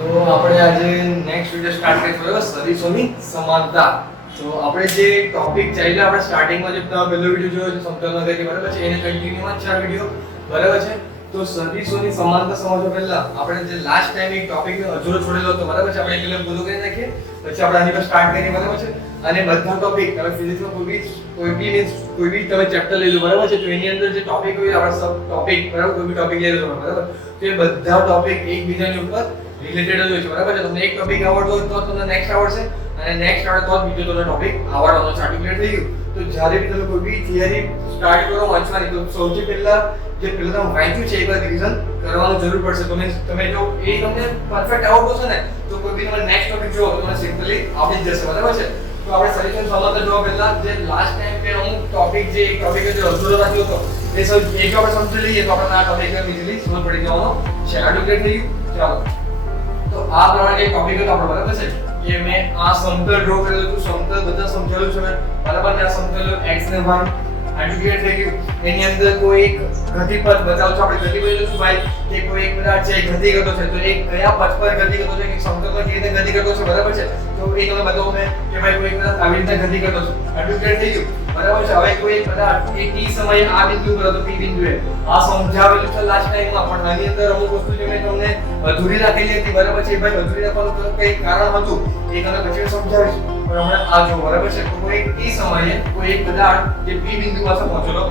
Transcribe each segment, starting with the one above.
તો આપણે આજે નેક્સ્ટ વિડિયો સ્ટાર્ટ કરીશું બરાબર સદીશોની સમાનતા. તો આપણે જે ટોપિક ચાલ્યો આપણે સ્ટાર્ટિંગમાં જે પહેલો વિડિયો જોયો છે સમતલ નગરી બરાબર છે એને કન્ટિન્યુમાં 4 વિડિયો બરાબર છે. તો સદીશોની સમાનતા સમજવા પહેલા આપણે જે લાસ્ટ ટાઈમ એક ટોપિક અધૂરો છોડેલો હતો બરાબર છે આપણે એટલે પૂરું કરી નાખીએ પછી આપણે આની પર સ્ટાર્ટ કરીએ બરાબર છે. અને બધા ટોપિક તમે ફિઝિક્સમાં કોઈ બી તમે ચેપ્ટર લઈ લો બરાબર છે તો એની અંદર જે ટોપિક હોય આપણે સબ ટોપિક બરાબર કોઈ બી ટોપિક લઈ લો બરાબર તો એ બધા ટોપિક એકબીજાની ઉપર રિલેટેડ જ હોય છે બરાબર છે. તમને એક ટોપિક આવડતો હોય તો તમને નેક્સ્ટ આવડશે અને નેક્સ્ટ આવડે તો બીજો તમને ટોપિક આવડવાનો છે. આટલું ક્લિયર થઈ ગયું. તો જ્યારે બી તમે કોઈ બી થિયરી સ્ટાર્ટ કરો વાંચવાની તો સૌથી પહેલા જે પહેલા તમે વાંચ્યું છે એકવાર રિવિઝન કરવાનું જરૂર પડશે. તમે જો એ તમને પરફેક્ટ આવડતો છે ને તો કોઈ બી તમે નેક્સ્ટ ટોપિક જોવો તો તમને સિમ્પલી આવડી જશે બરાબર છે. તો આપણે સરીસમ સમાનતા જોવા પહેલા જે લાસ્ટ ટાઈમ કે અમુક ટોપિક જે એક ટોપિક જે અધૂરો રાખ્યો હતો એ સૌ એક આપણે સમજી લઈએ તો આપણે આ ટોપિક ઇઝીલી સમજ પડી જવાનો છે. આટલું ક્લિયર થઈ ગયું. ચાલો તો આ પ્રમાણે એક ટોપિક હતો આપણો બરાબર છે કે મેં આ સમતલ ડ્રો કરેલું હતું. સમતલ બધા સમજાવ્યું છે મેં બરાબર ને આ સમતલ x ને y આટલું ક્લિયર થઈ ગયું. એની અંદર કોઈ એક ગતિપથ બતાવો છો આપણે ગતિ બોલ્યું છું ભાઈ કે કોઈ એક પદાર્થ છે ગતિ કરતો છે તો એ કયા પથ પર ગતિ કરતો છે કે સમતલમાં કેવી રીતે ગતિ કરતો છે બરાબર છે. તો એ તમને બતાવું મેં કે ભાઈ કોઈ પદાર્થ આવી રીતે ગતિ કરતો છે. આટલું ક્લિયર થઈ ગયું બરાબર છે. હવે કોઈ પદાર્થ એ t સમયે આ બિંદુ પર હતો p બિંદુએ આ સમજાવેલું છે લાસ્ટ ટાઈમમાં પણ આની અંદર અમુક વસ્તુ જે મેં તમને અધૂરી રાખેલી હતી બરાબર છે ભાઈ અધૂરી રાખવાનું કઈ કારણ હતું એ તમને પછી સમજાવીશ. પણ હમણાં આ જો બરાબર છે તો કોઈ t સમયે કોઈ એક પદાર્થ જે p બિંદુ પાસે પહોંચેલો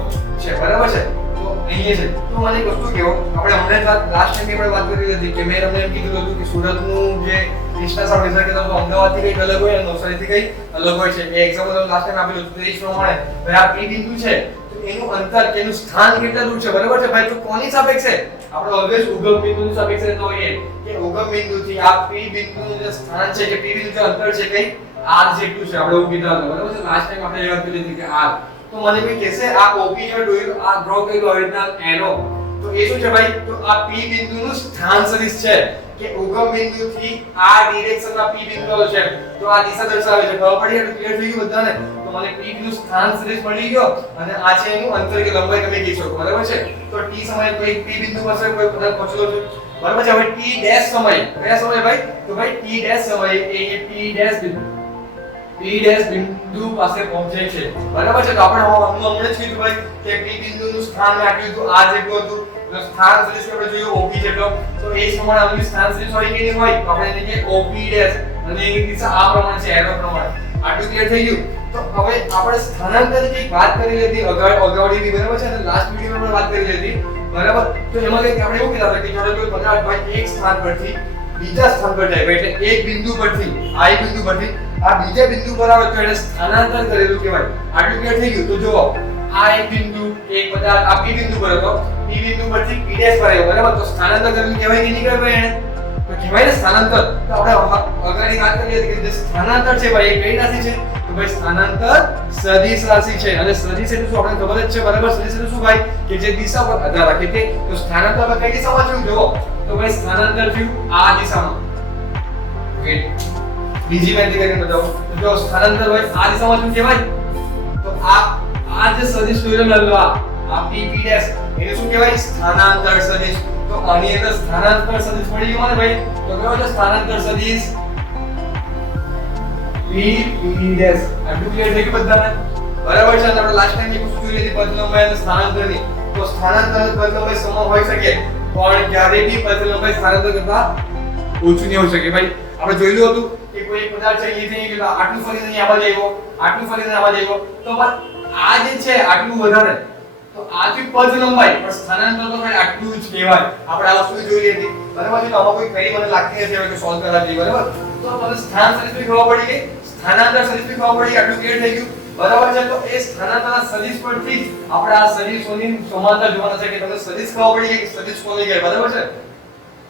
છે બરાબર છે. તો અહીંયા છે તો મને એક વસ્તુ કહો આપણે હમણાં લાસ્ટ ટાઈમ આપણે વાત કરી હતી કે મેં તમને એમ કીધું હતું કે સુરતનું જે ડિસ્ટન્સ આપણે મેઝર કરતા તો અમદાવાદથી કંઈક અલગ હોય અને નવસારીથી કંઈક અલગ હોય છે. એ એક્ઝામ્પલ લાસ્ટ ટાઈમ આપેલું હતું એ જ પ્રમાણે ભાઈ આ p બિંદુ છે તો એનું અંતર કે એનું સ્થાન કેટલા દૂર છે બરાબર છે ભાઈ. તો કોની સાપેક્ષે આપણે ઓલવેઝ ઉગમ બિંદુની સાપેક્ષે તો એ કે ઉગમ બિંદુથી આ p બિંદુનું જે સ્થાન છે કે p બિંદુનું જે અંતર છે કઈ r જેટલું છે આપણે એવું કીધું બરાબર છે. લાસ્ટ ટાઈમ આપણે એ વાત કરી હતી કે r તો મને કોઈ કહેશે આ OP જો ડોયું આ ડ્રો કર્યું આવી રીતના એરો તો એ શું છે ભાઈ તો આ p બિંદુનું સ્થાન સદિશ છે કે ઉગમ બિંદુથી આ ડિરેક્શનમાં p બિંદુ આવે છે તો આ દિશા દર્શાવે છે. ખબર પડી એટલે ક્લિયર થઈ ગયું બધાને. તો મને p બિંદુનું સ્થાન સદિશ મળી ગયો અને આ છે એનું અંતર કે લંબાઈ તમે કહી શકો બરાબર છે. તો t સમયે કોઈ p બિંદુ પાસે કોઈ પદાર્થ પહોંચેલો છે બરાબર છે. હવે t ડેશ સમયે કયા સમયે ભાઈ તો ભાઈ t ડેશ સમયે એ p ડેશ બિંદુ પાસે પહોંચે છે બરાબર છે. તો આપણે હમણાં જ કીધું ભાઈ કે p બિંદુનું સ્થાન મેં આપ્યું હતું આ જેટલું હતું તો સ્થાન સદિશ આપણે જોયું OP જેટલો તો એ પ્રમાણે આપણી સ્થાન સદિશ હોય કે નહીં હોય તો આપણે એને કહીએ OP ડેશ અને એની દિશા આ પ્રમાણે છે એરો પ્રમાણે. આટલું ક્લિયર થઈ ગયું. તો હવે આપણે સ્થાનાંતરની વાત કરી લીધી અગાઉની બરાબર છે અને લાસ્ટ વિડિયોમાં વાત કરી લીધી બરાબર. તો એમાં કંઈક આપણે એવું કીધા કે જ્યારે કોઈ પદાર્થ ભાઈ એક સ્થાન પરથી બીજા સ્થાન પર જાય એટલે એક બિંદુ પરથી આ એક બિંદુ પરથી આ બીજા બિંદુ પર આવે તો એને સ્થાનાંતર કરેલું કહેવાય. આટલું ક્લિયર થઈ ગયું. તો જુઓ આ એક બિંદુ એક પદાર્થ આ p બિંદુ પર હતો p બિંદુ પરથી p' પર આવ્યો બરાબર. તો સ્થાનાંતર કરેલું કહેવાય કે નહીં કહેવાય એને તો કહેવાય ને સ્થાનાંતર. તો આપણે અગાડી વાત કરી હતી કે જે સ્થાનાંતર છે ભાઈ એ કઈ રાશિ છે તો ભાઈ સ્થાનાંતર સદિશ રાશિ છે. અને સદિશ એટલે શું આપણે ખબર જ છે બરાબર. સદિશ એટલે શું ભાઈ કે જે દિશા પર આધાર રાખે છે. તો સ્થાનાંતર આપણે કઈ દિશામાં થયું જુઓ તો ભાઈ સ્થાનાંતર થયું આ દિશામાં. વેટ બીજી મેં કરીને બતાવું તો જો સ્થાનાંતર હોય આ દિશામાં શું કહેવાય તો આ જે સદિશ દોરેલો આ p ડેશ એને શું કહેવાય સ્થાનાંતર સદિશ. તો આની અંદર સ્થાનાંતર સદિશ મળી ગયો મને ભાઈ તો કયો છે સ્થાનાંતર સદિશ p ડેશ. આટલું ક્લિયર થઈ ગયું બધાને બરાબર છે. આપણે લાસ્ટ ટાઈમ એક વસ્તુ જોઈ લીધી પદ લંબાઈ અને સ્થાનાંતરની. તો સ્થાનાંતર પદ લંબાઈ સમાન હોઈ શકે પણ ક્યારે બી પદ લંબાઈ સ્થાનાંતર કરતા ઓછું નહીં હોઈ શકે ભાઈ. આપણે જોયેલું હતું કે કોઈ એક પદાર્થ છે અહીંથી કેટલા આટલું ફરીને અહીં આવવા આવ્યો આટલું ફરીને આવવા આવ્યો તો આ જે છે આટલું વધારે તો આથી પદ લંબાઈ પણ સ્થાનાંતર તો ભાઈ આટલું જ કહેવાય. આપણે આ વસ્તુ જોઈ લીધી બરાબર છે. તો આમાં કોઈ ખરી મને લાગતી નથી હવે કે સોલ્વ કરવા જેવી બરાબર. તો મને સ્થાન સદિશ ની ખબર પડી ગઈ સ્થાનાંતર સદિશ ની ખબર પડી આટલું ક્લિયર થઈ ગયું બરાબર છે. તો એ સ્થાનાંતરના સદિશ પરથી આપણે આ સદિશોની સમાનતા જોવાના છે કે તમને સદિશ ખબર પડી ગઈ કે સદિશ કોને કહેવાય બરાબર છે.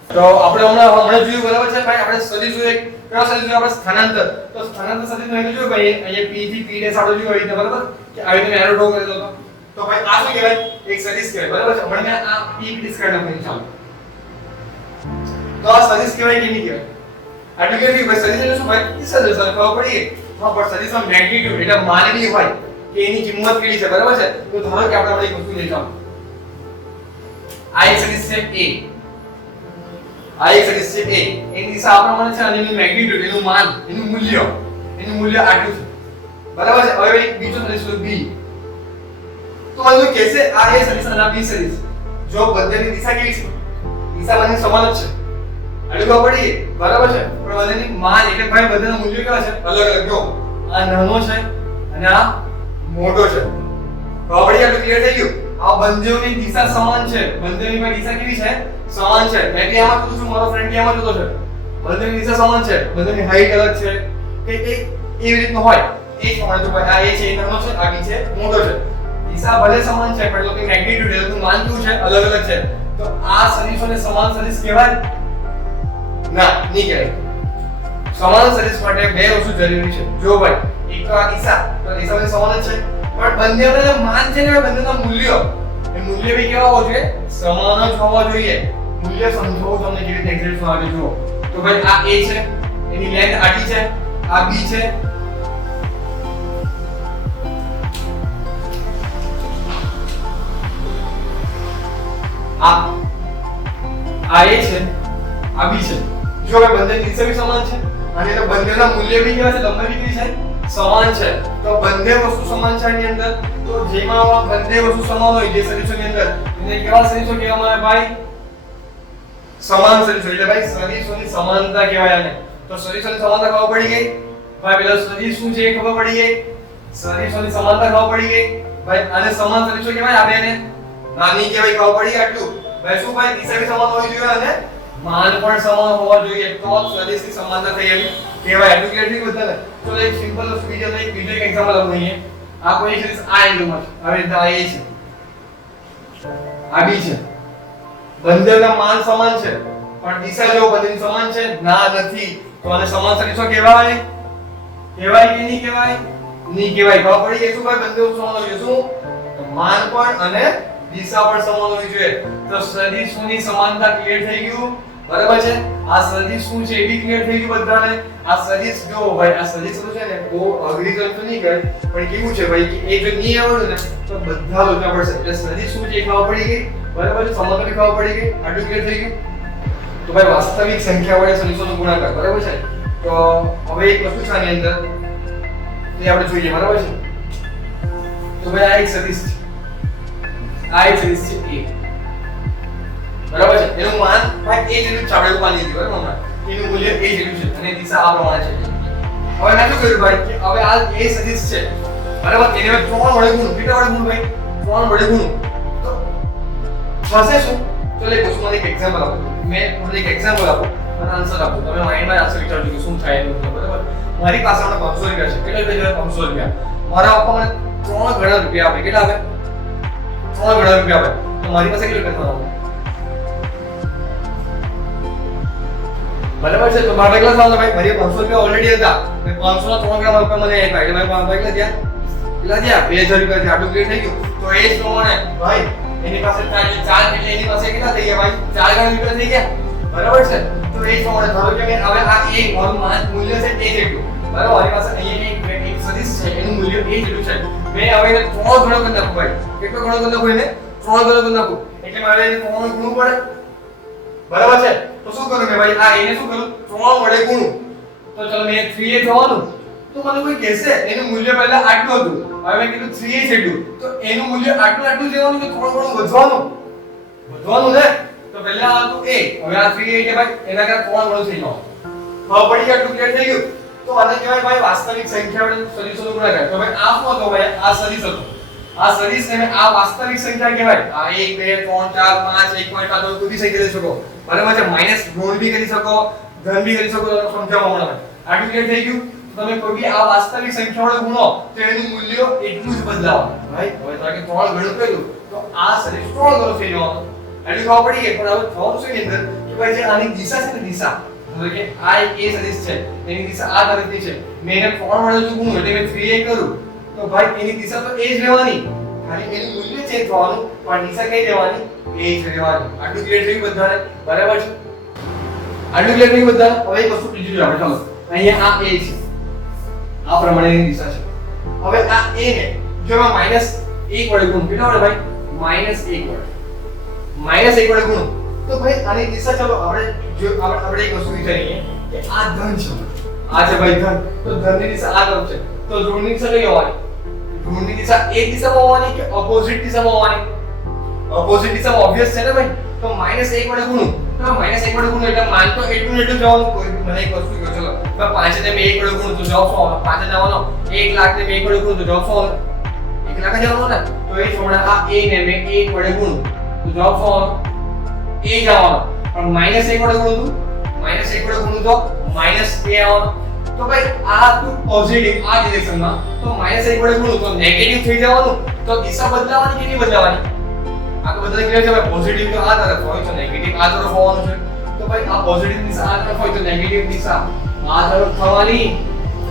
તો આપણે હમણાં જોયું બરાબર છે ભાઈ આપણે સદિશ જોઈએ કયો સદિશ જોઈએ આપણે સ્થાનાંતર. તો સ્થાનાંતર સદિશ મેં જોયું ભાઈ અહીંયા p થી p' આપણે જોયું આવી રીતે બરાબર કે આવી રીતે એરો ડ્રો કરેલો હતો. તો ભાઈ આ શું કહેવાય એક સદિશ કહેવાય બરાબર છે. હમણાં મેં આ p ડિસ્ક્રાઇબ નાખ્યું ચાલો તો આ સદિશ કહેવાય કે નહીં કહેવાય આટલું કે ભાઈ સદિશ એટલે શું ભાઈ દિશા દર્શાવે ખબર પડી હા પણ સદિશમાં મેગ્નીટ્યુડ એટલે માનવી હોય કે એની કિંમત કેટલી છે બરાબર છે. તો ધારો કે આપણે એક વસ્તુ લઈ જાઓ આ એક સદિશ છે a આ એક સદિશ છે a, એની દિશા આ પ્રમાણે છે અને એનું મેગ્નીટ્યુડ, એનું માન, એનું મૂલ્ય આટલું છે. બરાબર છે. હવે એક બીજો સદિશ લો b. તો મને કોઈ કહેશે આ a સદિશ અને આ b સદિશ, જો બંનેની દિશા કેવી છે? દિશા બંને સમાન જ છે. આટલું પડી. બરાબર છે. પણ બંનેની માન એટલે ભાઈ બંનેના મૂલ્યો કેવા છે? અલગ અલગ. જો આ નાનો છે અને આ મોટો છે. પડી આટલું ક્લિયર થઈ ગયું. આ બંનેની દિશા સમાન છે. બંનેની પણ દિશા કેવી છે? સમાન છે. મેં કે આમાં જોતો છું, મારો ફ્રેન્ડ કે આમાં જોતો છે. બંનેની દિશા સમાન છે. બંનેની હાઈટ અલગ છે. કે એવી રીતનું હોય. એ જ પ્રમાણે જો ભાઈ આ a છે એ નાનો છે, આ b છે મોટો છે. દિશા ભલે સમાન છે પણ લોકે મેગ્નીટ્યુડ એટલે માન કેવું છે? અલગ અલગ છે. તો આ સદિશોને સમાન સદિશ કહેવાય? ના, નહીં કહેવાય. સમાન સદિશ માટે બે વસ્તુ જરૂરી છે. જો ભાઈ એક તો આ દિશા, તો દિશા બંને સમાન જ છે. પણ બંનેના જે માન છે ને, બંનેના મૂલ્યો, એ મૂલ્ય બી કેવા હોવા જોઈએ? સમાન જ હોવા જોઈએ. મૂલ્ય સમજો તમને કેવી રીતે એક્ઝેક્ટ આવે જુઓ. તો ભાઈ આ a છે, એની લેન્થ આટલી છે, આ b છે, આ a છે, આ b છે. જો હવે બંનેની દિશા બી સમાન છે અને તો બંનેના મૂલ્ય બી કેવા છે? લંબાઈ બી કેવી છે? સમાન છે. તો બંને વસ્તુ સમાન છે આની અંદર. તો જેમાં બંને વસ્તુ સમાન હોય જે સદિશોની અંદર, એને કેવા સદિશો કહેવામાં આવે ભાઈ? સમાન સદિશો. એટલે ભાઈ સદિશોની સમાનતા કહેવાય આને. તો સદિશોની સમાનતા ખબર પડી ગઈ ભાઈ. પેલા સદિશ શું છે એ ખબર પડી ગઈ. સદિશોની સમાનતા ખબર પડી ગઈ ભાઈ. આને સમાન સદિશો કહેવાય. આ બેને નાની કહેવાય. ખબર પડી આટલું ભાઈ. શું ભાઈ? દિશા બી સમાન હોવી જોઈએ અને માન પણ સમાન હોવા જોઈએ. તો સદિશની સમાનતા થઈ એમ કહેવાય. એટલું ક્લિયર થઈ બધાને. તો એક સિમ્પલ વિડિયો લઈ બીજો એક એક્ઝામ્પલ આપું અહીંયા. આ કોઈ સદિશ આ એંગલમાં છે. હવે રીતે આ a છે, આ b છે. બંનેના માન સમાન છે પણ દિશા જો બંનેની સમાન છે? ના, નથી. તો આને સમાન સદિશો કહેવાય? કહેવાય કે નહીં કહેવાય? નહીં કહેવાય. ખબર પડી ગઈ? શું ભાઈ? બંને સમાન હોવી જોઈએ. શું? તો માન પણ અને દિશા પણ સમાન હોવી જોઈએ. તો સદિશોની સમાનતા ક્લિયર થઈ ગયું. બરાબર છે. આ સદિશ શું છે એ બી ક્લિયર થઈ ગયું બધાને. આ સદિશ જો ભાઈ, આ સદિશ તો છે ને બહુ અઘરી તો નહીં કહે, પણ કેવું છે ભાઈ કે એ જો નહીં આવડે ને તો બધા લોચા પડશે. એટલે સદિશ શું છે એ ખબર પડી ગઈ. બરાબર છે. સમાનતા બી ખબર પડી ગઈ. આટલું ક્લિયર થઈ ગયું. તો ભાઈ વાસ્તવિક સંખ્યા વડે સદિશોનો ગુણાકાર. બરાબર છે. તો હવે એક વસ્તુ છે આની અંદર એ આપણે જોઈએ. બરાબર છે. તો ભાઈ આ એક સદિશ છે, આ એક સદિશ છે a. બરાબર છે. એનું માન ભાઈ a જેટલું છે. આપણે માની લીધું બરાબર હમણાં. એનું મૂલ્ય a જેટલું છે અને દિશા આ પ્રમાણે છે. હવે મેં શું કર્યું ભાઈ કે હવે આ a સદિશ છે. બરાબર. એને મેં 3 વડે ગુણું. કેટલા વડે ગુણું ભાઈ? 3 વડે ગુણું. તો થશે શું? ચલો એક વસ્તુ મને એક એક્ઝામ્પલ આપો. મેં તમને એક એક્ઝામ્પલ આપો અને આન્સર આપો. તમે માઇન્ડમાં આન્સર વિચારજો કે શું થાય એનું. બરાબર. મારી પાસે હમણાં 500 રૂપિયા છે. કેટલા રૂપિયા છે? 500 રૂપિયા. મારા પપ્પા મને 3 ગણા રૂપિયા આપે. કેટલા આપે? 3 ગણા રૂપિયા આપે. તો મારી પાસે કેટલા રૂપિયા થવાના? બરાબર છે. તો મારા કેટલા થવાના ભાઈ? મારી 500 રૂપિયા ઓલરેડી હતા. મે 500 ના 3 ગણા રૂપિયા મને આપ્યા. એટલે મારી પાસે કેટલા થયા? કેટલા થયા? 2000 રૂપિયા થયા. આટલું ક્લિયર થઈ ગયું. તો એ જ પ્રમાણે ભાઈ એની પાસે 4 એટલે એની પાસે કેટલા થઈ ગયા ભાઈ? 4 ગણા રૂપિયા થઈ ગયા. બરાબર છે. તો એ જ પ્રમાણે ધારો કે હવે આ a મારું માન મૂલ્ય છે a જેટલું. બરાબર. મારી પાસે અહીંયા એક સદિશ છે એનું મૂલ્ય a જેટલું છે. મેં હવે એને 3 ગણો કરી નાખું ભાઈ. કેટલો ગણો કરી નાખું એને? 3 ગણો કરી નાખું. એટલે મારે એને 3 ગુણવું પડે. બરાબર છે. તો શું કરું મેં ભાઈ? આ એને શું કરું? 3 વડે ગુણું. તો ચલો મેં 3a થવાનું. તો મને કોઈ કહેશે એનું મૂલ્ય પહેલા આટલું હતું. હવે મેં કીધું 3a જેટલું. તો એનું મૂલ્ય આટલું જ રહેવાનું કે થોડું ઘણું વધવાનું? વધવાનું ને. તો પહેલા આ હતું a. હવે આ 3a કે ભાઈ એના કરતા 3 ગણું થઈ જવાનું. હવે પડી આટલું ક્લિયર થઈ ગયું. તો આને કહેવાય ભાઈ વાસ્તવિક સંખ્યા વડે સદિશોનો ગુણાકાર. તો ભાઈ આ શું હતો ભાઈ? આ સદિશ હતો. આ સદિશને આ વાસ્તવિક સંખ્યા કહેવાય. આ 1 2 3 4 5 1.5 બધી સંખ્યા લઈ શકો. બરાબર છે. માઈનસ ઋણ બી કરી શકો, ધન બી કરી શકો. સમજાવવા મળે. આટલું ક્લિયર થઈ ગયું. તમે કોઈ બી આ વાસ્તવિક સંખ્યા વડે ગુણો તો એનું મૂલ્ય એટલું જ બદલાવાનું. ભાઈ હવે તો કે 3 ગણું કર્યું તો આ સદિશ 3 ગણો થઈ જવાનો. એટલું ખબર પડી ગઈ. પણ હવે થવાનું શું ની અંદર કે ભાઈ જે આની દિશા છે ને, દિશા એટલે કે આ એક a સદિશ છે એની દિશા આ તરફની છે. મેં એને 3 વડે જો ગુણું એટલે મેં 3a કરું તો ભાઈ એની દિશા તો a જ રહેવાની. ખાલી એનું મૂલ્ય ચેન્જ થવાનું પણ દિશા કઈ રહેવાની? a જ રહેવાની. આટલું ક્લિયર થઈ ગયું બધાને? બરાબર છે. આટલું ક્લિયર થઈ ગયું બધાને? હવે એક વસ્તુ બીજું જોઈએ આપણે. ચાલો અહીંયા આ a છે. આ પ્રમાણેની દિશા છે. હવે આ a ને જો એમાં -1 વડે ગુણું. કેટલા વડે ભાઈ? -1 વડે. -1 વડે ગુણું તો ભાઈ આની દિશા ચાલો આપણે એક વસ્તુ વિચારીએ કે આ ધન છે, આ છે ભાઈ ધન, તો ધનની દિશા આ તરફ છે, તો ઋણની દિશા કઈ હોવાની? ઋણની દિશા એ દિશામાં હોવાની કે ઓપોઝિટ દિશામાં હોવાની? ઓપોઝિટ દિશામાં ઓબ્વિયસ છે ને ભાઈ, તો -1 વડે ગુણું, તો -1 વડે ગુણું એટલે માન તો એટલું ને એટલું જવાનું. કોઈ મને એક વસ્તુ કહો, ચલો તો 5 ને મેં 1 વડે ગુણું તો જવાબ શું આવવાનો? 5 જવાનો. 1 લાખ ને મેં 1 વડે ગુણું તો જવાબ શું આવવાનો? 1 લાખ જ આવવાનો ને. તો એ છોડા આ a ને મેં 1 વડે ગુણું તો જવાબ શું આવવાનો? a જ આવવાનો. પણ -1 વડે ગુણું તો -1 વડે ગુણું તો -a આવવાનો. તો ભાઈ આ તું પોઝિટિવ આ ડિરેક્શનમાં, તો -1 વડે ગુણું તો નેગેટિવ થઈ જવાનું. તો દિશા બદલાવાની કે નહીં બદલાવાની? આ તો બદલાઈ ગયો છે ભાઈ. પોઝિટિવ તો આ તરફ હોય તો નેગેટિવ આ તરફ હોવાનું છે. તો ભાઈ આ પોઝિટિવ દિશા આ તરફ હોય તો નેગેટિવ દિશા આ તરફ થવાની.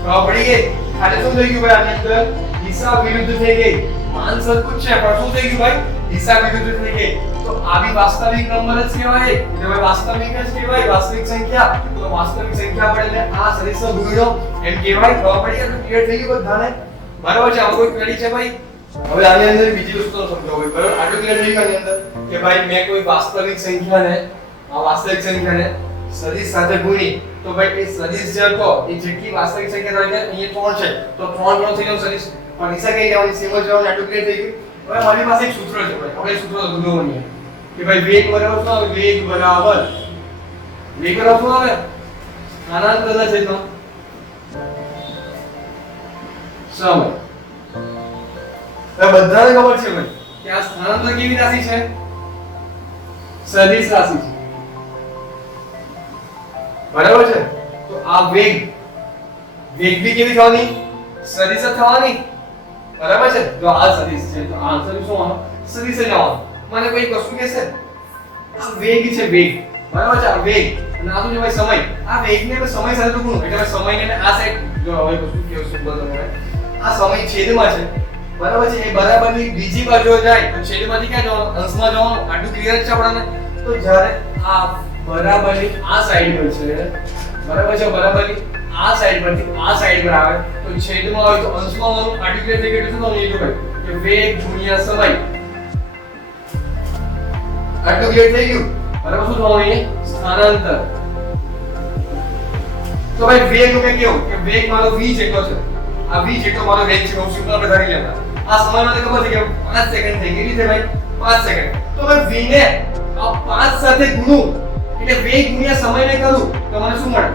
ખબર પડી ગઈ? ખાલી શું થઈ ગયું ભાઈ? આની અંદર દિશા વિરુદ્ધ થઈ ગઈ. માન સરખું જ છે પણ શું થઈ ગયું ભાઈ? દિશા વિરુદ્ધ થઈ ગઈ. તો આ બી વાસ્તવિક નંબર જ કહેવાય. એટલે ભાઈ વાસ્તવિક જ કહેવાય, વાસ્તવિક સંખ્યા. તો વાસ્તવિક સંખ્યા પર એટલે આ સદિશનો ગુણ્યો એમ કહેવાય. ખબર પડી ગઈ? ક્લિયર થઈ ગયું બધાને? બરાબર છે? આમાં કોઈ ક્વેરી છે ભાઈ? હવે આની અંદર બીજી વસ્તુ સમજાવું બરાબર. આટલું ક્લિયર થઈ ગયું આની અંદર કે ભાઈ મેં કોઈ વાસ્તવિક સંખ્યાને, આ વાસ્તવિક સંખ્યાને સદિશ સાથે ગુણી, તો ભાઈ એ સદિશ જે હતો એ જેટલી વાસ્તવિક સંખ્યા ધરાવે અહીંયા 3 છે, તો 3 ગણો થઈ જવાનો સદિશ. પણ દિશા કઈ જવાની? સેમ જ જવાની. આટલું ક્લિયર થઈ ગયું. હવે મારી પાસે એક સૂત્ર છે ભાઈ, આપણે સૂત્ર દુનિયામાં કે ભાઈ વેગ બરાબર શું આવે? વેગ બરાબર શું આવે? સ્થાનાંતરના છેદમાં સમય. હવે બધાને ખબર છે ભાઈ કે આ સ્થાનાંતર કેવી રાશિ છે? સદિશ રાશિ છે. બરાબર છે? તો આ વેગ બી કેવી થવાની? સદિશ જ થવાની. બરાબર છે? જો આ સદિશ છે તો આ આન્સર શું આવવાનો? સદિશ જ આવવાનો. મને કોઈ વસ્તુ કહેશે આ વેગ છે, વેગ. બરાબર છે? આ વેગ અને આ શું છે ભાઈ? સમય. આ વેગને આપણે સમય સાથે તો ગુણો એટલે સમયને આ સાઈડ જો હવે વસ્તુ કેવું શું બોલવાનું આ સમય છેદમાં છે. બરાબર છે? એ બરાબરની બીજી બાજુ જાય તો છેદમાંથી ક્યાં જવાનું? અંશમાં જવાનું. આટલું ક્લિયર છે આપણને? તો જ્યારે આ બરાબરની આ સાઈડ પર છે, બરાબર છે? બરાબરની આ સાઈડ પરથી આ સાઈડ પર આવે તો છેદમાં આવે તો અંશમાં આવવાનું. આટલું ક્લિયર થઈ ગયું. શું થવાનું? એ જો ભાઈ કે વેગ ગુણ્યા સમય. આટલું ક્લિયર થઈ ગયું. બરાબર? શું થવાનું? એ સ્થાનાંતર. તો ભાઈ વેગ નું કેવું કે વેગ મારો v જેટલો છે. આ v જેટલો મારો વેગ છે. હું સિમ્પલ આપણે ધારી લેતા. આ સમય મને ખબર છે કે 5 સેકન્ડ થઈ ગઈ. કેટલી થઈ ભાઈ? 5 સેકન્ડ. તો ભાઈ v ને આ 5 સાથે ગુણું એટલે વેગ ગુણ્યા સમયને કરું તો મને શું મળે?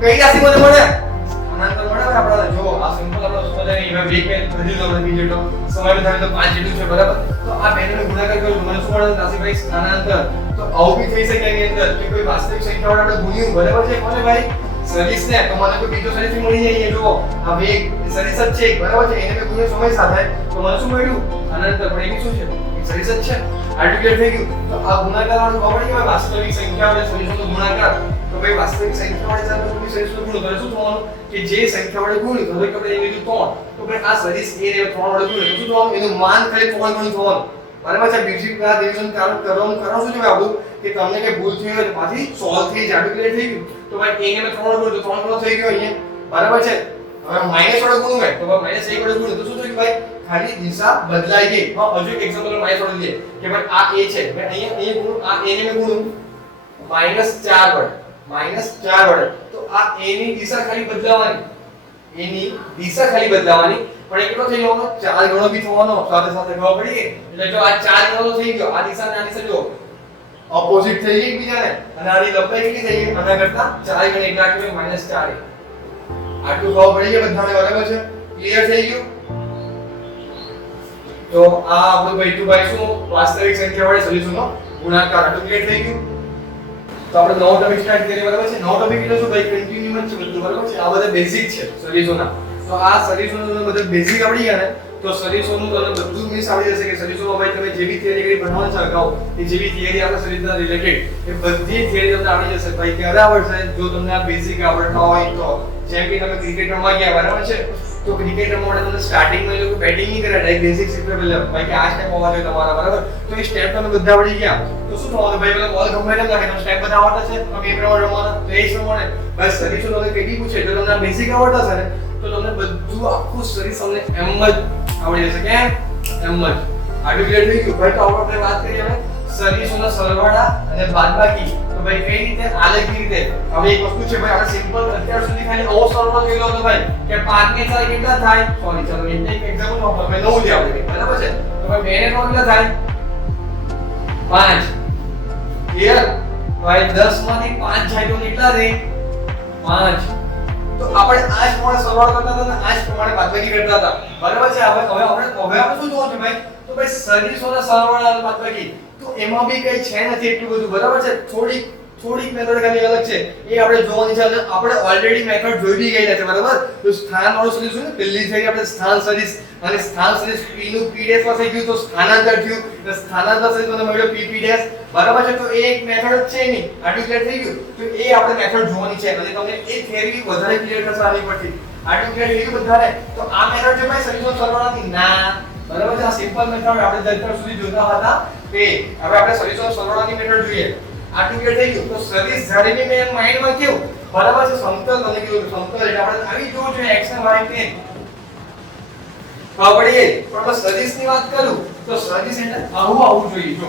કઈ રાશિ મને મળે? સ્થાનાંતર મળે. આપણે જો આ સિમ્પલ આપણે સમજાય નહીં. વેગ ને બધી તો v જેટલો સમયને ધારે તો 5 જેટલું છે. બરાબર? તો આ બેને ગુણાકાર કરું મને શું મળે? રાશિ ભાઈ સ્થાનાંતર. તો આવું બી થઈ શકે એની અંદર કે કોઈ વાસ્તવિક સંખ્યા વડે આપણે ગુણ્યું. બરાબર છે? કોને ભાઈ? સદિશ ને. તો મને તો બીજો સદિશ મળી જાય. જુઓ આ વેગ સદિશ જ છે. બરાબર છે? એને મેં ગુણ્યો સમય સાથે તો મને શું મળ્યું? અનંત. પણ એ શું છે? સદિશ જ છે. આટલું ક્લિયર થઈ ગયું. તો આ ગુણાકાર વાળું ખબર પડી કે વાસ્તવિક સંખ્યા વડે સદિશોનો ગુણાકાર. તો ભાઈ વાસ્તવિક સંખ્યા વડે જ્યારે કોઈ સદિશનો ગુણો તો શું થવાનું? કે જે સંખ્યા વડે ગુણ્યું તો આપણે એને લીધું 3. તો ભાઈ આ સદિશ એ ને 3 વડે ગુણ્યું તો શું થવાનું? એનું માન ખાલી 3 ગણું થવાનું. બરાબર છે? બીજી આ ડિવિઝન કરવાનું શું છે આપણું કે તમને કે ભૂલ થઈ હોય તો પાછી સોલ્વ થઈ જાય. આટલું ક્લિયર થઈ ગયું. તો ભાઈ a ને મેં 3 વડે ગુણ્યું તો 3 ગણો થઈ ગયો અહીંયા. બરાબર છે? હવે માઈનસ વડે ગુણું ભાઈ તો -1 વડે ગુણ્યું તો શું થયું ભાઈ? ખાલી દિશા બદલાઈ ગઈ. હા, હજુ એક એક્ઝામ્પલ માઈનસ વડે લઈએ કે ભાઈ આ a છે. મેં અહીંયા ગુણું, આ a ને મેં ગુણું -4 વડે. -4 વડે. તો આ a ની દિશા ખાલી બદલાવાની. a ની દિશા ખાલી બદલાવાની. પણ એ કેટલો થઈ જવાનો? 4 ગણો બી થવાનો. સાથે સાથે ખબર પડી ગઈ. એટલે જો આ 4 ગણો થઈ ગયો. આ દિશા ને આ દિશા જો ઓપોઝિટ થઈ ગઈ એકબીજાને. અને આની લંબાઈ કેટલી થઈ ગઈ? આના કરતા 4 ગણી એટલે આ કેટલું? -4. આટલું ખબર પડી ગઈ બધાને? બરાબર છે? ક્લિયર થઈ ગયું? તો આ આપણું ભાઈ ટુ ભાઈ શું વાસ્તવિક સંખ્યા વડે સદિશોનો ગુણાકાર. આટલું ક્લિયર થઈ ગયું? તો આપણે નવો ટોપિક સ્ટાર્ટ કરીએ. બરાબર છે? નવો ટોપિક એટલે શું ભાઈ? કન્ટિન્યુઅસ છે બધું. બરાબર છે? આ બધા બેઝિક છે સદિશોના. તો આ સદિશોના બધા બેઝિક આવડી ગયા ને તો સદિશોનું તમને બધું મિસ આવડી જશે કે સદિશોમાં ભાઈ તમે જેવી થિયરી કરી ભણવાનું છે અગાઉ એ જેવી થિયરી આપણે સદિશના રિલેટેડ એ બધી થિયરી તમને આવડી જશે. ભાઈ ક્યારે આવડશે? જો તમને આ બેઝિક આવડતા હોય તો. જેમ કે તમે ક્રિકેટ રમવા ગયા. બરાબર છે? તો ક્રિકેટ રમવા માટે તમને સ્ટાર્ટિંગમાં લોકો બેટિંગ નહીં કરે, ડાયરેક્ટ બેઝિક શીખવે પહેલા ભાઈ કે આ સ્ટેપ હોવા જોઈએ તમારા. બરાબર? તો એ સ્ટેપ તમે બધા આવડી ગયા તો શું થવાનું ભાઈ? પેલા બોલ ગમે તેમ લાગે તમે સ્ટેપ બધા આવડતા છે તો એ પ્રમાણે રમવાના. તો એ જ પ્રમાણે બસ સદિશો તમે કેટલી પૂછે તો તમને બેઝિક આવડતા છે ને તો તમને બધું આખું સદિશ તમને એમ જ આવડી જશે. કેમ? એમ જ. આટલું ક્લિયર થઈ ગયું ભાઈ? તો આપણે વાત કરીએ હવે સદિશોના સરવાળા અને બાદબાકી. તો ભાઈ કઈ રીતે? આ લખી રીતે. હવે એક વસ્તુ છે ભાઈ, આપણે સિમ્પલ અત્યાર સુધી ખાલી આવો સરવાળો કર્યો હતો ભાઈ કે 5 ને 4 કેટલા થાય? સોરી ચલો એક એક્ઝામ્પલ વાપરો, ભાઈ 9 લે આપણે, બરાબર છે? તો ભાઈ 2 ને 3 કેટલા થાય? 5. ક્લિયર? ભાઈ 10 માંથી 5 જાય તો કેટલા રહે? 5. તો આપણે આ જ પ્રમાણે સરવાળો કરતા હતા અને આ જ પ્રમાણે બાદબાકી કરતા હતા, બરાબર છે? હવે આપણે શું જોવાનું છે ભાઈ? તો ભાઈ સદિશોના સરવાળા અને બાદબાકી, તો એમાં બી કઈ છે નથી એટલું બધું, બરાબર છે? થોડીક મેથડ ખાલી અલગ છે, એ આપણે જોવાની છે. અને આપણે ઓલરેડી મેથડ જોઈ બી ગયેલા છે, બરાબર? તો સ્થાન વાળું સદિશ હોય ને, પહેલી થઈ આપણે સ્થાન સદિશ, અને સ્થાન સદિશ p નું p' માં થઈ ગયું તો સ્થાનાંતર થયું, તો સ્થાનાંતર સદિશ મને મળ્યો p p', બરાબર છે? તો એ એક મેથડ જ છે એની, આટલું ક્લિયર થઈ ગયું. તો એ આપણે મેથડ જોવાની છે અને તમને એ થિયરી વધારે ક્લિયર થશે આની પરથી. આટલું ક્લિયર થઈ ગયું બધાને? તો આ મેથડ છે ભાઈ સદિશોના સરવાળાની? ના, બરાબર છે? આ સિમ્પલ મેથડ આપણે અત્યાર સુધી જોતા હતા તે. હવે આપણે સદિશોના સરવાળાની મેથડ જોઈએ. આટલું ક્લિયર થઈ ગયું. તો સદિશ ધારીને મેં માઈન્ડમાં કેવું, બરાબર છે? સમતલ મને કેવું, સમતલ એટલે આપણે આવી જોવું જોઈએ x અને y પ્લેન. આપણે પણ સદિશની વાત કરું તો સદિશ એટલે આવું જોઈએ. જો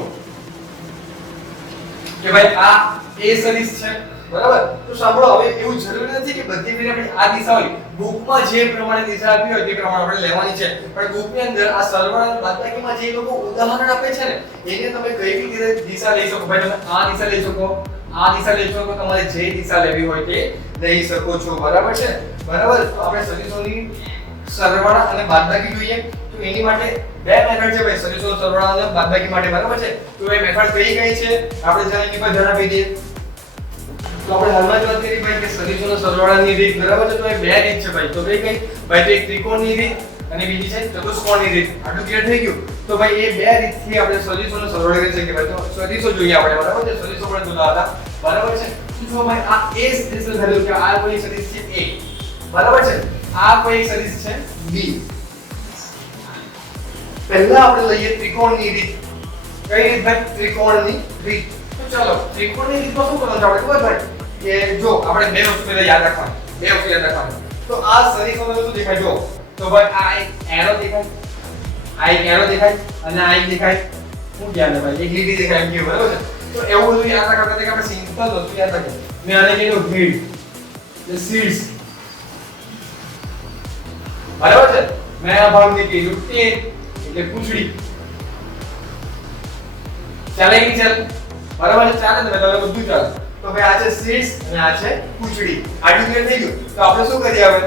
કે ભાઈ આ a સદિશ છે, બરાબર? તો સાંભળો, હવે એવું જરૂરી નથી કે બધી ફેર આપણે આ દિશા હોય, બુકમાં જે પ્રમાણે દિશા આપી હોય તે પ્રમાણે આપણે લેવાની છે. પણ બુકની અંદર આ સરવાળા અને બાદબાકીમાં જે લોકો ઉદાહરણ આપે છે ને, એને તમે કઈ રીતે દિશા લઈ શકો? ભાઈ તમે આ દિશા લઈ શકો, આ દિશા લઈ શકો, તમારે જે દિશા લેવી હોય તે લઈ શકો છો, બરાબર છે? બરાબર. તો આપણે સદિશોની સરવાળા અને બાદબાકી જોઈએ. તો એની માટે બે મેથડ છે ભાઈ, સદિશોના સરવાળા અને બાદબાકી માટે, બરાબર છે? તો એ મેથડ કઈ છે આપણે જરા એની પર ધ્યાન આપી દઈએ. તો આપણે હાલમાં જ વાત કરી ભાઈ કે સદિશોના સરવાળાની રીત, બરાબર છે? તો એ બે રીત છે ભાઈ. તો કઈ ભાઈ? તો એક ત્રિકોણની રીત અને બીજી છે ચતુષ્કોણની રીત. આટલું ક્લિયર થઈ ગયું? તો ભાઈ એ બે રીતથી આપણે સદિશોનો સરવાળો કરી શકીએ ભાઈ. તો સદિશો જોઈએ આપણે, બરાબર છે? સદિશો પણ જોતા હતા, બરાબર છે? તો જો ભાઈ આ a સદિશ ધાર્યું કે આ કોઈ સદિશ છે a, બરાબર છે? આ કોઈ સદિશ છે b. પહેલા આપણે લઈએ ત્રિકોણની રીત. કઈ રીત ભાઈ? ત્રિકોણની રીત. તો ચાલો ત્રિકોણની રીતમાં શું કરવાનું છે આપણે ખબર ભાઈ? કે જો આપણે બે વસ્તુ પહેલા યાદ રાખવાની. તો આ સદિશોમાં શું દેખાય? જો તો ભાઈ આ એક એરો દેખાય, આ એક એરો દેખાય અને આ એક દેખાય. શું યાદ ભાઈ? એક લીટી દેખાય એમ કેવું, બરાબર છે? તો એવું બધું યાદ રાખતા કે આપણે સિમ્પલ વસ્તુ યાદ રાખીએ. મેં આને કીધું ગ્રીડ, એટલે શીર્ષ, બરાબર છે? મેં આ ભાગને કીધું ટેલ, એટલે પૂંછડી. ચાલે કે ચાલે? બરાબર છે? ચાલે ને? તમે બધું ચાલે. તો ભાઈ આ છે શીર્ષ અને આ છે પૂંછડી. આટલું ક્લિયર થઈ ગયું? તો આપણે શું કરીએ હવે?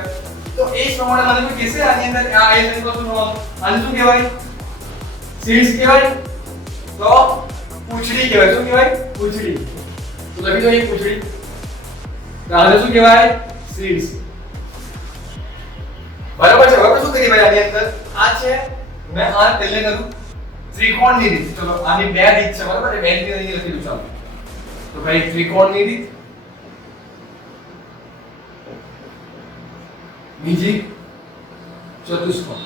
તો એ જ પ્રમાણે મને કોઈ કહેશે આની અંદર આ એ સદિશ શું થવાનું? આને શું કહેવાય? શીર્ષ કહેવાય, તો પૂંછડી કહેવાય. શું કહેવાય? પૂંછડી. તો લખી દો અહીં પૂંછડી. તો આને શું કહેવાય? શીર્ષ. બરાબર છે? હવે શું કરીએ ભાઈ આની અંદર? આ છે, મેં આ પહેલે કરું ત્રિકોણની રીત. ચલો આની બે રીત છે, બરાબર? બે રીત અહીં લખી દઉં. ચાલો તો ભાઈ ત્રિકોણની રીત, બીજી ચતુષ્કોણ.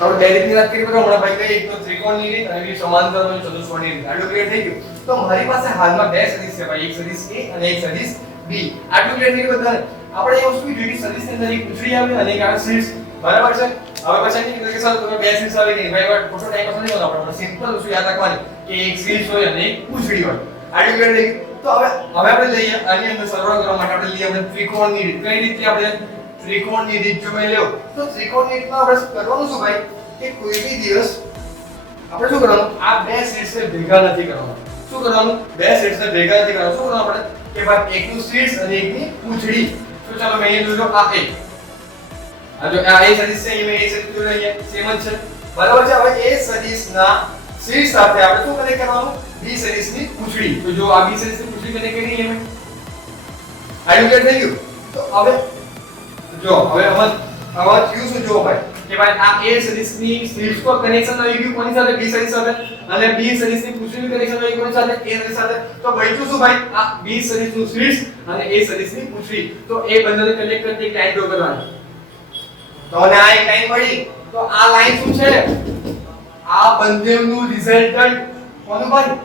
આપણે બે રીતની વાત કરી, બરાબર? હમણાં ભાઈ કઈ એક તો ત્રિકોણની રીત અને બીજી સમાંતર અને ચતુષ્કોણની રીત. આટલું ક્લિયર થઈ ગયું? તો મારી પાસે હાલમાં બે સદિશ છે ભાઈ, એક સદિશ a અને એક સદિશ b. આટલું ક્લિયર થઈ ગયું બધાને? આપણે એ વસ્તુ જોઈએ કે સદિશની અંદર એક પૂંછડી આવે અને એક આવે શીર્ષ, બરાબર છે? હવે પછી નહીં કે સર તમે બે શીર્ષ આવે કે ભાઈ ખોટો ટાઈમ પાસ નહીં કરવાનો. આપણે સિમ્પલ વસ્તુ યાદ રાખવાની કે એક શીર્ષ હોય અને એક પૂંછડી હોય. આટલું ક્લિયર થઈ ગયું? તો હવે આપણે લઈએ આની અંદર સરવાળો કરવા માટે આપણે લઈએ આપણે ત્રિકોણની રીત. કઈ રીતથી આપણે ત્રિકોણની રીત જો મેં લ્યો તો ત્રિકોણની રીતમાં આપણે કરવાનું શું ભાઈ કે કોઈ બી દિવસ આપણે શું કરવાનું? આ બે શીર્ષને ભેગા નથી કરવાના. શું કરવાનું? બે શીર્ષને ભેગા નથી કરવાના. શું કરવાનું આપણે કે ભાઈ એકનું શીર્ષ અને એકની પૂંછડી. તો ચાલો મેં અહીં જોજો આ એક, આ જો આ એ સદિશ છે, અહીં મેં એ સદિશ જોઈ રહ્યા સેમ જ છે, બરાબર છે? હવે એ સદિશના શીર્ષ સાથે આપણે શું કનેક્ટ કરવાનું? બી સદિશની પૂંછડી. તો જો આ બી સદિશની પૂંછડી કનેક્ટ કરી છે મેં. આટલું ક્લિયર થઈ ગયું? તો હવે જો હવે આમાં થયું શું? જો ભાઈ કે ભાઈ આ એ સદિશની શીર્ષ પર કનેક્શન આવી ગયું કોની સાથે? બી સદિશ સાથે. અને બી સદિશની પૂંછડી કનેક્શન આવી કોની સાથે? એ સદિશ સાથે. તો બચ્યું શું ભાઈ? આ બી સદિશનું શીર્ષ અને એ સદિશની પૂંછડી. તો એ બંનેને કનેક્ટ કરતી એક લાઈન ડ્રો કરવાની. તો મને આ એક લાઈન મળી. તો આ લાઈન શું છે? આ બંનેનું રિઝલ્ટન્ટ કોનું ભાઈ?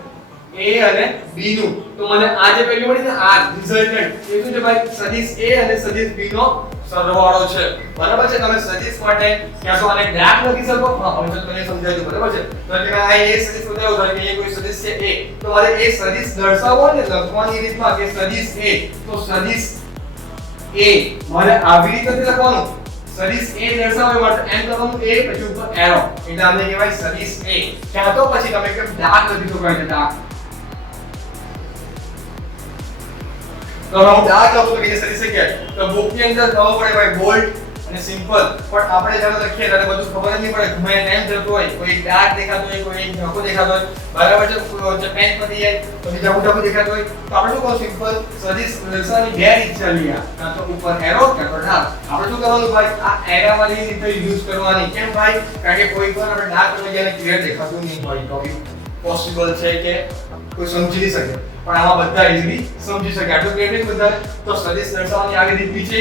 a અને b નું. તો મને આ જે પહેલી મળી ને આ રિઝલ્ટન્ટ એ શું છે ભાઈ? સદિશ a અને સદિશ b નો સરવાળો છે, બરાબર છે. તમે સદિશ માટે ક્યાં તો આને ડાર્ક લખી શકો. હા, હવે તો તમને સમજાયું, બરાબર છે. તો કે આ એ સદિશ બતાવ્યો તો કે એ કોઈ સદિશ છે a, તો મારે એ સદિશ દર્શાવવો ને લખવાની રીતમાં કે સદિશ a, તો સદિશ a મારે આવી રીતે લખવાનું. સદિશ a દર્શાવવા માટે એમ કરવાનું a પછી ઉપર એરો, એટલે આને કહેવાય સદિશ a. ક્યાં તો પછી તમે કેમ ડાર્ક લખી શકો, એટલે ડાર્ક. તો હું ડાર્ક લખું તો કે સદિશ છે, તો બુક ની અંદર ખબર પડે ભાઈ બોલ્ડ અને સિમ્પલ, પણ આપણે જ્યારે લખીએ ત્યારે બધું ખબર જ નહીં પડે. ઘણા ટાઈમ જતો હોય, કોઈ ડાર્ક દેખાતો હોય, કોઈ ઝાંખો દેખાતો હોય, બરાબર છે. વચ્ચે પેન પતી જાય તો બીજા મોટા દેખાતો હોય, તો આપણે શું કહું, સિમ્પલ સદિશ દર્શાવવાની બે રીત છે અહીંયા, કાં તો ઉપર એરો કાં તો ડાર્ક. આપણે શું કરવાનું ભાઈ, આ એરો વાળી રીતે યુઝ કરવાની. કેમ ભાઈ? કારણ કે કોઈ પણ આપણે ડાર્ક કરવા જાય ક્લિયર દેખાતું નહીં હોય, તો બી પોસિબલ છે કે કોઈ સમજી નહીં શકે, પણ આમાં બધા ઈઝીલી સમજી શકે. આટલું ક્લિયર નહીં બધાને? તો સદિશ દર્શાવવાની આવી રીત બી છે.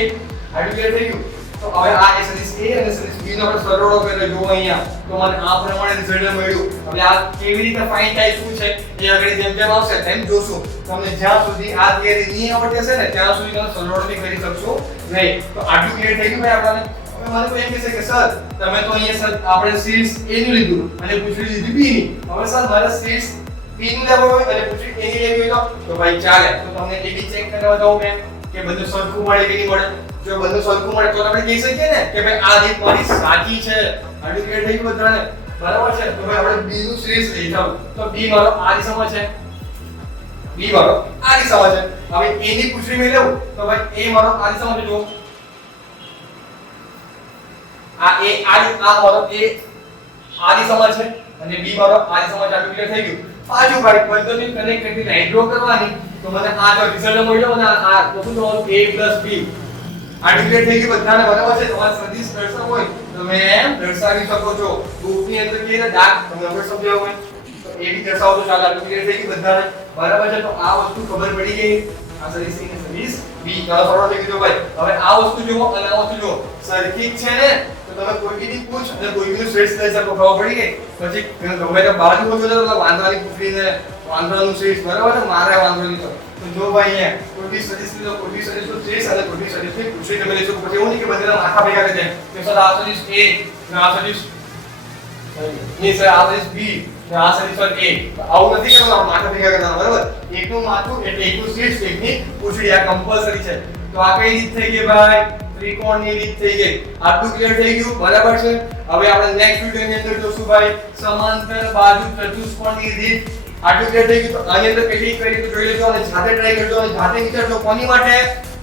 આટલું ક્લિયર થઈ ગયું? તો હવે આ એ સદિશ a અને સદિશ b નો આપણે સરવાળો કર્યો, જો અહીંયા, તો મને આ પ્રમાણે રિઝલ્ટ મળ્યું. હવે આ કેવી રીતે ફાઇન્ડ થાય શું છે એ આગળ જેમ જેમ આવશે તેમ જોશું. તમને જ્યાં સુધી આ થિયરી નહીં આવડે છે ને ત્યાં સુધી તમે સરવાળો બી કરી શકશો નહીં. તો આટલું ક્લિયર થઈ ગયું ભાઈ આપણને? હવે મને કોઈ એમ કહેશે કે સર તમે તો અહીંયા સર આપણે સીટ્સ a ની લીધું અને પૂછડી લીધી b ની. હવે સર મારે સીટ્સ b ની લેવો હોય અને પૂછડી a ની લેવી હોય તો ભાઈ ચાલે. તો તમને એ બી ચેક કરવા દઉં મેં કે બધું સરખું મળે કે નહીં મળે. જો બધું સરખું મળે તો આપણે કહી શકીએ ને કે ભાઈ આ રીત મારી સાચી છે. આટલું ક્લિયર થઈ ગયું બધાને? બરાબર છે. તો ભાઈ આપણે b નું શ્રેષ્ઠ લઈ જાવ, તો b મારો આ દિશામાં છે, b મારો આ દિશામાં છે. હવે a ની પૂછડી મેં લેવું તો ભાઈ a મારો આ દિશામાં છે. જો આ મારો a આ દિશામાં છે અને b મારો આ દિશામાં છે. આટલું ક્લિયર થઈ ગયું? પાછું ભાઈ પદ્ધતિ કનેક્ટ કરી લાઈન ડ્રો કરવાની. તો મને આ જો રિઝલ્ટ મળ્યો અને આ તો શું થવાનું, a b. આટલું ક્લિયર થઈ ગયું બધાને? બરાબર છે. તમારે સદિશ દર્શાવવું હોય તો તમે એમ દર્શાવી શકો છો. બુકની અંદર કે ડાર્ક તમને આપણે સમજાવવું હોય તો એ બી દર્શાવો તો ચાલે. આટલું ક્લિયર થઈ ગયું બધાને? બરાબર છે. તો આ વસ્તુ ખબર પડી ગઈ. આ સદિશ a અને સદિશ b ચાલો સરળ થઈ ગયું ભાઈ. હવે આ વસ્તુ જુઓ અને આ વસ્તુ જુઓ, સરખી છે ને? તો તમે કોઈ બીની પૂછ અને કોઈ બીનું શ્રેષ્ઠ લઈ શકો. ખબર પડી ગઈ? પછી ગમે તે બાજુ બોલો તો વાંદરાની પૂછડીને વાંદરાનું શ્રેષ્ઠ, બરાબર છે. મારે વાંદરો લીધો તો જો ભાઈ અહીંયા કોટી સદિશ લીધો, કોટી સદિશ તો શ્રેષ્ઠ અને કોટી સદિશની પૂછડી તમે લેશો. પછી એવું નહીં કે બધાના માથા ભેગા કરી દે કે સર આ સદિશ a ને આ સદિશ ની સર આ સદિશ b ને આ સદિશ a. આવું નથી કરવાનું, માથા ભેગા કરવાના, બરાબર? એકનું માથું એટલે એકનું શ્રેષ્ઠ, એકની પૂછડી. આ કમ્પલસરી છે. તો આ કઈ રીત થઈ ગઈ ભાઈ? ત્રિકોણની રીત થઈ ગઈ. આટલું ક્લિયર થઈ ગયું? બરાબર છે. હવે આપણે નેક્સ્ટ વિડિયોની અંદર જોશું ભાઈ સમાંતર બાજુ ચતુષ્કોણની રીત. આટલું ક્લિયર થઈ ગયું? તો આની અંદર કેટલી કરી તો જોઈ લેજો અને જાતે ટ્રાય કરજો અને જાતે વિચારજો. કોની માટે?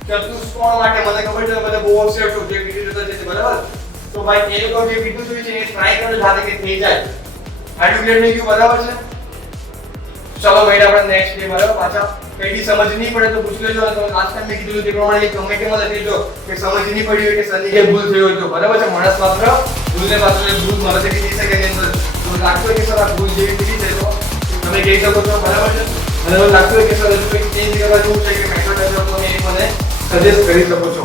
ચતુષ્કોણ માટે. મને ખબર છે બધા બહુ હોશિયાર છો જે વિડિયો જોતા છે, બરાબર? તો ભાઈ એ લોકો જે વિડિયો જોઈ છે એ ટ્રાય કરજો જાતે કે થઈ જાય. આટલું ક્લિયર થઈ ગયું? બરાબર છે. ચલો ભાઈ આપણે નેક્સ્ટ ડે બરાબર પાછા કઈથી સમજ નહીં પડે તો પૂછ લેજો. અને લાસ્ટ ટાઈમ મેં કીધું તે પ્રમાણે કમેન્ટમાં લખી દેજો કે સમજ નહીં પડી હોય કે સરની કે ભૂલ થઈ હોય તો, બરાબર છે. માણસ માત્ર ભૂલને પાછળ ભૂલ મળે કે થઈ શકે કે અંદર તો લાગતું હોય કે સર આ ભૂલ જેવી થઈ છે તો તમે કહી શકો છો, બરાબર છે. અને લાગતું હોય કે સર હજુ કંઈક ચેન્જ કરવા જેવું છે કે મેથડ ડેવલપ મને સજેસ્ટ કરી શકો છો.